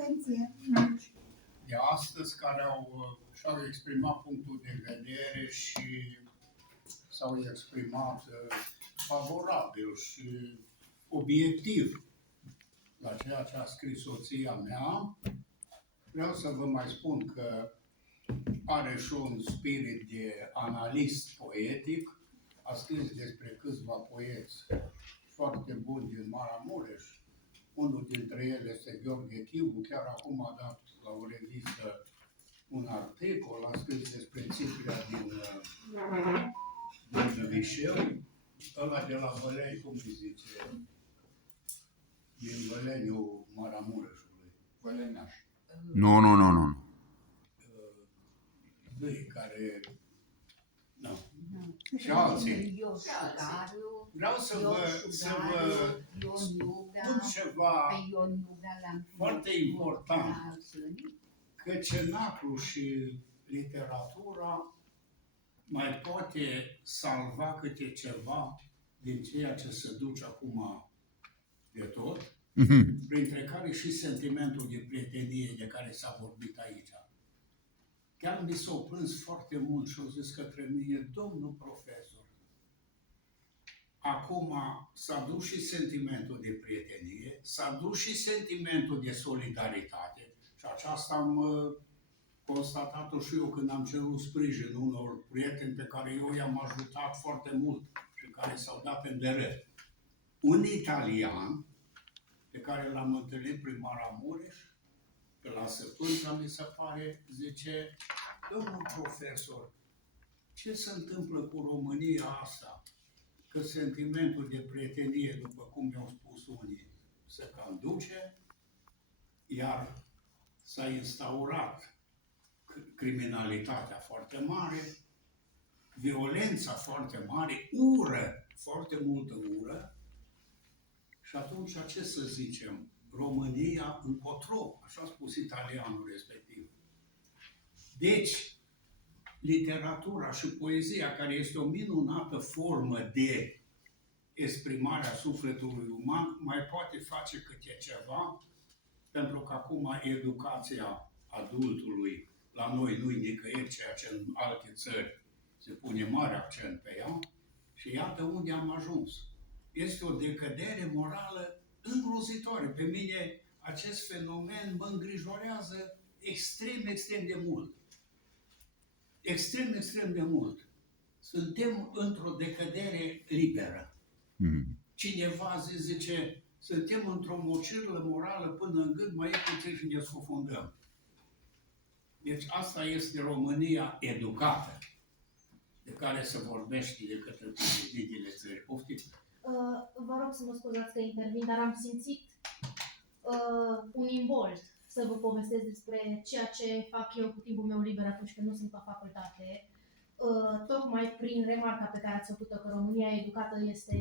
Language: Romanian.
Atenție! De astăzi, care și-au exprimat punctul de vedere și s-au exprimat favorabil și obiectiv la ceea ce a scris soția mea. Vreau să vă mai spun că are și un spirit de analist poetic. A scris despre câțiva poeți foarte buni din Maramureș. Unul dintre ele este Gheorghe Chivu. Chiar acum a dat la o revistă un articol, a scris despre Țiprea din Vișeu. Ăla de la Văleni, cum îi zice? Din Văleniul Maramureșului. Văleneaș. Nu. Doi care... Nu. Și alții. Vreau să vă spun ceva foarte important, că cenaclul și literatura mai poate salva câte ceva din ceea ce se duce acum de tot, printre care și sentimentul de prietenie de care s-a vorbit aici. Chiar mi s-au plâns foarte mult și au zis către mine: domnul profesor, acum s-a dus și sentimentul de prietenie, s-a dus și sentimentul de solidaritate și aceasta am constatat-o și eu când am cerut sprijin unor prieteni pe care eu i-am ajutat foarte mult și care s-au dat în drept. Un italian pe care l-am întâlnit prin Maramureș, pe la Săpânța, mi se pare, zice: domnul profesor, ce se întâmplă cu România asta? Că sentimentul de prietenie, după cum mi-au spus unii, se cam duce, iar s-a instaurat criminalitatea foarte mare, violența foarte mare, ură, foarte multă ură. Și atunci, ce să zicem? România încotro, așa a spus italianul respectiv. Deci, literatura și poezia, care este o minunată formă de exprimare a sufletului uman, mai poate face câte ceva, pentru că acum educația adultului la noi nu-i nicăieri, ceea ce în alte țări se pune mare accent pe ea, și iată unde am ajuns. Este o decădere morală îngrozitoare. Pe mine acest fenomen mă îngrijorează extrem de mult. Extrem de mult. Suntem într-o decădere liberă. Cineva zice, suntem într-o mocirlă morală până în gât, mai e puțin și ne scufundăm. Deci asta este România educată, de care se vorbește de către președintele țării. Poftiți! Vă rog să mă scuzați că intervin, dar am simțit un imbold să vă povestesc despre ceea ce fac eu cu timpul meu liber atunci când nu sunt la facultate. Tocmai prin remarca pe care ați făcut-o că România educată este